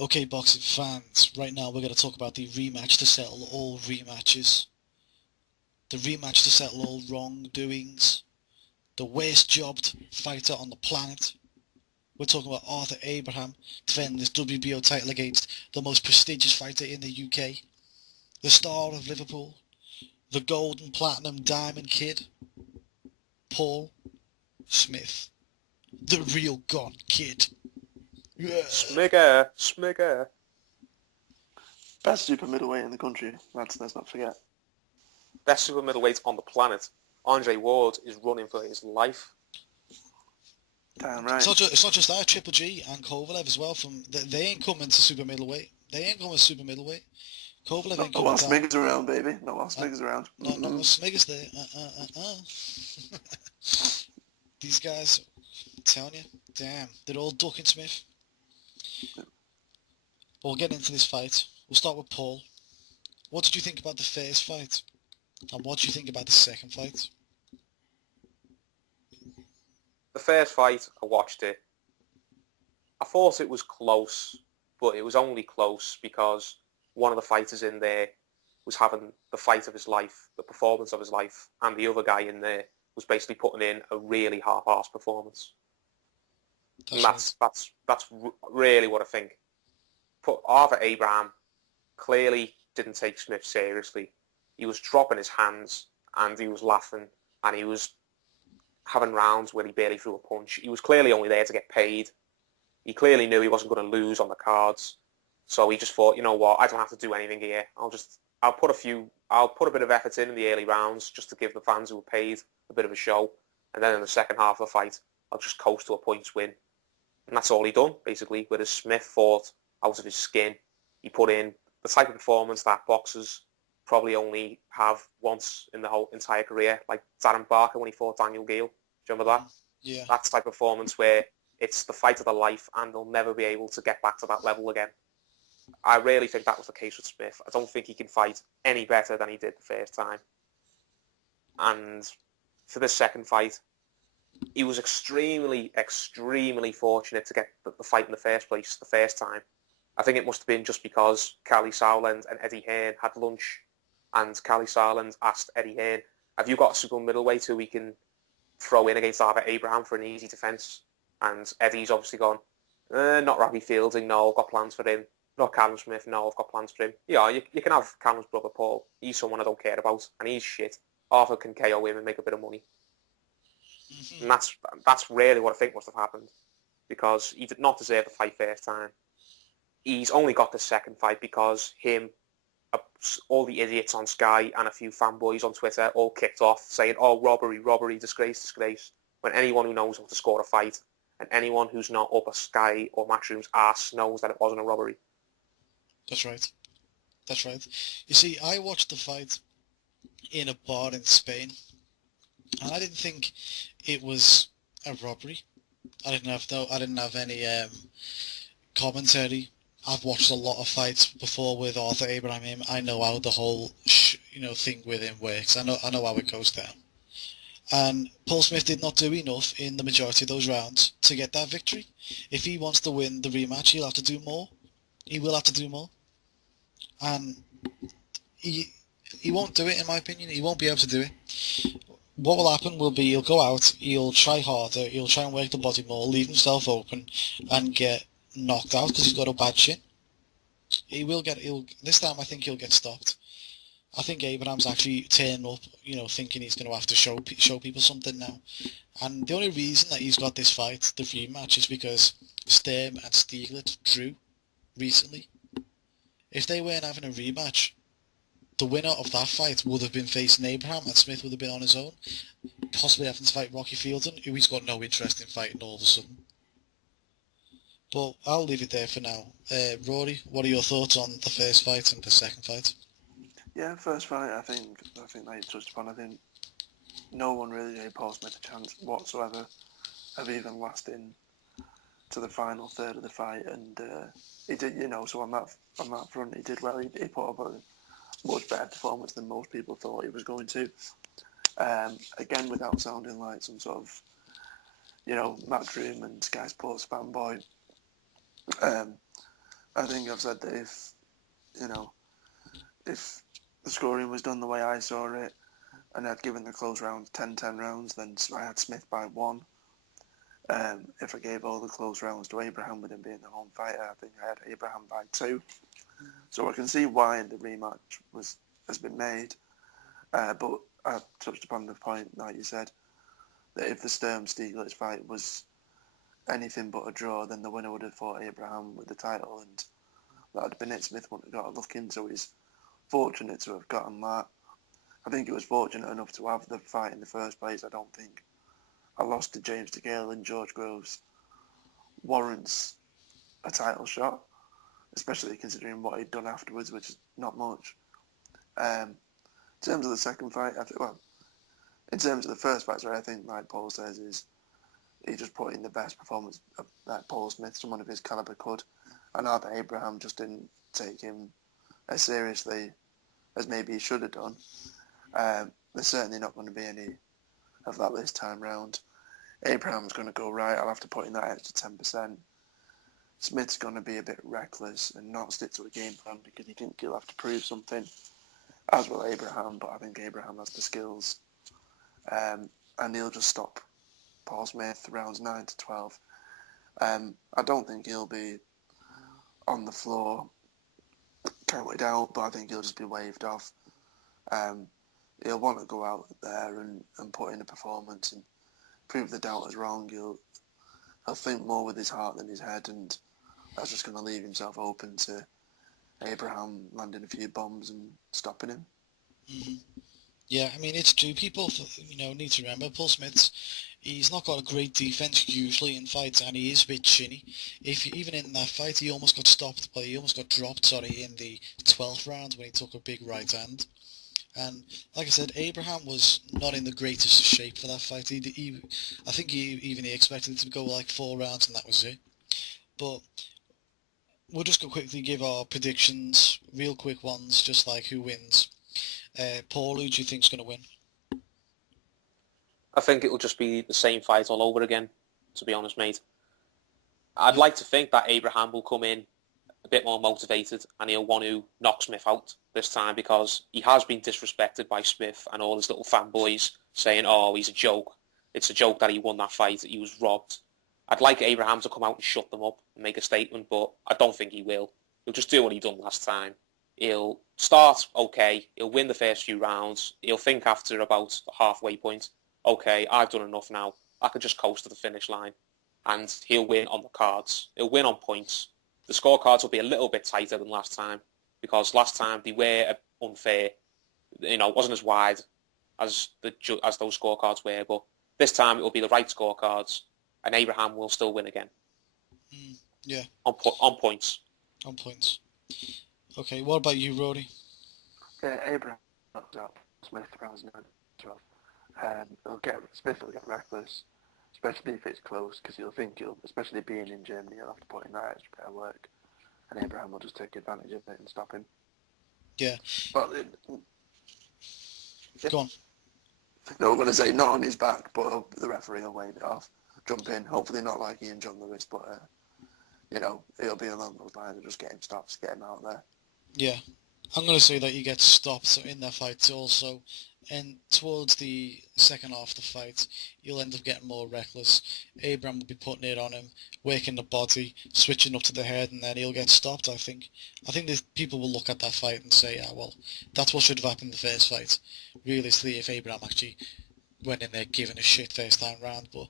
Okay, boxing fans, right now we're going to talk about the rematch to settle all rematches, the rematch to settle all wrongdoings, the worst jobbed fighter on the planet. We're talking about Arthur Abraham defending his WBO title against the most prestigious fighter in the UK, the star of Liverpool, the golden platinum diamond kid, Paul Smith, the real God kid. Yeah. Smigger, Smigger. Best super middleweight in the country. Let's not forget. Best super middleweight on the planet. Andre Ward is running for his life. Damn It's right. not, it's not just that, Triple G and Kovalev as well. They ain't coming to super middleweight. They ain't coming to super middleweight. Kovalev Not ain't while coming down. Smig's around, baby. Not while Uh, Smig's around. not while Smigger's there. These guys, I'm telling you, damn, they're all ducking Smith. But we'll get into this fight. We'll start with Paul. What did you think about the first fight? And what do you think about the second fight? The first fight, I watched it. I thought it was close, but it was only close because one of the fighters in there was having the fight of his life, the performance of his life, and the other guy in there was basically putting in a really half-assed performance. And That's right. that's really what I think. But Arthur Abraham clearly didn't take Smith seriously. He was dropping his hands and he was laughing and he was having rounds where he barely threw a punch. He was clearly only there to get paid. He clearly knew he wasn't going to lose on the cards. So he just thought, you know what, I don't have to do anything here. I'll put a bit of effort in the early rounds just to give the fans who were paid a bit of a show. And then in the second half of the fight, I'll just coast to a points win. And that's all he done, basically. Whereas Smith fought out of his skin. He put in the type of performance that boxers probably only have once in the whole entire career, like Darren Barker when he fought Daniel Geale. Do you remember that? Yeah. That's the type of performance where it's the fight of their life and they'll never be able to get back to that level again. I really think that was the case with Smith. I don't think he can fight any better than he did the first time. And for the second fight, he was extremely, extremely fortunate to get the fight in the first place the first time. I think it must have been just because Callie Sauerland and Eddie Hearn had lunch, and Callie Sauerland asked Eddie Hearn, have you got a super middleweight who we can throw in against Arthur Abraham for an easy defence? And Eddie's obviously gone, not Robbie Fielding, no, I've got plans for him. Not Callum Smith, no, I've got plans for him. Yeah, you can have Callum's brother Paul. He's someone I don't care about, and he's shit. Arthur can KO him and make a bit of money. Mm-hmm. And that's really what I think must have happened, because he did not deserve the fight first time. He's only got the second fight because him, all the idiots on Sky and a few fanboys on Twitter all kicked off saying, oh, robbery, robbery, disgrace, disgrace. When anyone who knows how to score a fight and anyone who's not up a Sky or Matchroom's ass knows that it wasn't a robbery. That's right. That's right. You see, I watched the fight in a bar in Spain, and I didn't think it was a robbery. I didn't have any commentary. I've watched a lot of fights before with Arthur Abraham. I know how the whole thing with him works. I know how it goes down. And Paul Smith did not do enough in the majority of those rounds to get that victory. If he wants to win the rematch, he'll have to do more. He will have to do more, and he he won't do it. In my opinion, he won't be able to do it. What will happen will be he'll go out, he'll try harder, he'll try and work the body more, leave himself open, and get knocked out because he's got a bad chin. He'll this time I think he'll get stopped. I think Abraham's actually turning up, thinking he's going to have to show people something now. And the only reason that he's got this fight, the rematch, is because Sturm and Stieglitz drew recently. If they weren't having a rematch, the winner of that fight would have been facing Abraham and Smith would have been on his own, possibly having to fight Rocky Fielding, who he's got no interest in fighting all of a sudden. But I'll leave it there for now. Rory, what are your thoughts on the first fight and the second fight? Yeah, first fight. I think that you touched upon. I think no one really gave Paul Smith a chance whatsoever of even lasting to the final third of the fight, and he did. So on that front, he did well. He put up a much better performance than most people thought he was going to. Again, without sounding like some sort of Matchroom and Sky Sports fanboy. I think I've said that if the scoring was done the way I saw it, and I'd given the close rounds 10-10 rounds, then I had Smith by 1. If I gave all the close rounds to Abraham with him being the home fighter, I think I had Abraham by 2. So I can see why the rematch has been made. But I touched upon the point, like you said, that if the Sturm-Stieglitz fight was anything but a draw, then the winner would have fought Abraham with the title, and that would have been it. Smith wouldn't have got a look in, so he's fortunate to have gotten that. I think he was fortunate enough to have the fight in the first place. I don't think a loss to James DeGale and George Groves warrants a title shot, especially considering what he'd done afterwards, which is not much. In terms of the second fight, in terms of the first fight, I think, like Paul says, is he just put in the best performance that Paul Smith, someone of his calibre, could. I know that Abraham just didn't take him as seriously as maybe he should have done. There's certainly not going to be any of that this time round. Abraham's going to go right. I'll have to put in that extra 10%. Smith's going to be a bit reckless and not stick to a game plan because he think he'll have to prove something, as will Abraham, but I think Abraham has the skills. And he'll just stop Paul Smith rounds 9 to 12. I don't think he'll be on the floor counted out, but I think he'll just be waved off. He'll want to go out there and put in a performance and prove the doubters wrong. He'll think more with his heart than his head, and that's just going to leave himself open to Abraham landing a few bombs and stopping him. Mm-hmm. Yeah, I mean, it's true. People, need to remember Paul he's not got a great defense usually in fights, and he is a bit chinny. Even in that fight, he almost got dropped, in the 12th round when he took a big right hand. And like I said, Abraham was not in the greatest of shape for that fight. I think he expected it to go like 4 rounds, and that was it. But we'll just go quickly give our predictions, real quick ones, just like who wins. Paul, who do you think's going to win? I think it'll just be the same fight all over again, to be honest, mate. I'd like to think that Abraham will come in a bit more motivated and he'll want to knock Smith out this time because he has been disrespected by Smith and all his little fanboys saying, oh, he's a joke. It's a joke that he won that fight, that he was robbed. I'd like Abraham to come out and shut them up and make a statement, but I don't think he will. He'll just do what he done last time. He'll start okay, he'll win the first few rounds, he'll think after about the halfway point, okay, I've done enough now, I can just coast to the finish line, and he'll win on the cards. He'll win on points. The scorecards will be a little bit tighter than last time, because last time they were unfair. It wasn't as wide as those scorecards were, but this time it will be the right scorecards, and Abraham will still win again. Yeah. On points. On points. Okay, what about you, Roddy? Yeah, Abraham knocked out Smith rounds 9 to 12. Smith will get reckless, especially if it's close, because especially being in Germany, he'll have to put in that extra bit of work, and Abraham will just take advantage of it and stop him. Yeah. Well, Go on. No, I'm going to say not on his back, but the referee will wave it off, jump in, hopefully not like Ian John Lewis, but, it'll be along those lines of just get him stopped, get him out there. Yeah. I'm going to say that he gets stopped in that fight also. And towards the second half of the fight, he'll end up getting more reckless. Abraham will be putting it on him, working the body, switching up to the head, and then he'll get stopped, I think. I think people will look at that fight and say, that's what should have happened in the first fight. Realistically, if Abraham actually went in there giving a shit first time round, but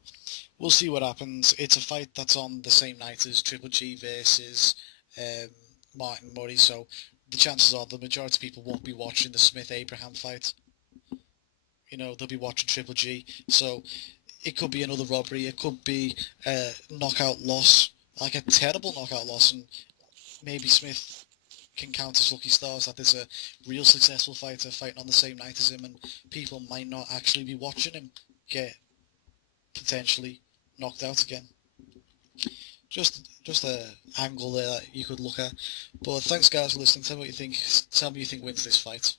we'll see what happens. It's a fight that's on the same night as Triple G versus Martin Murray, so the chances are the majority of people won't be watching the Smith-Abraham fight. They'll be watching Triple G, so it could be another robbery. It could be a knockout loss, like a terrible knockout loss, and maybe Smith can count his lucky stars that there's a real successful fighter fighting on the same night as him, and people might not actually be watching him get potentially knocked out again. Just a angle there that you could look at. But thanks guys for listening. Tell me who you think wins this fight.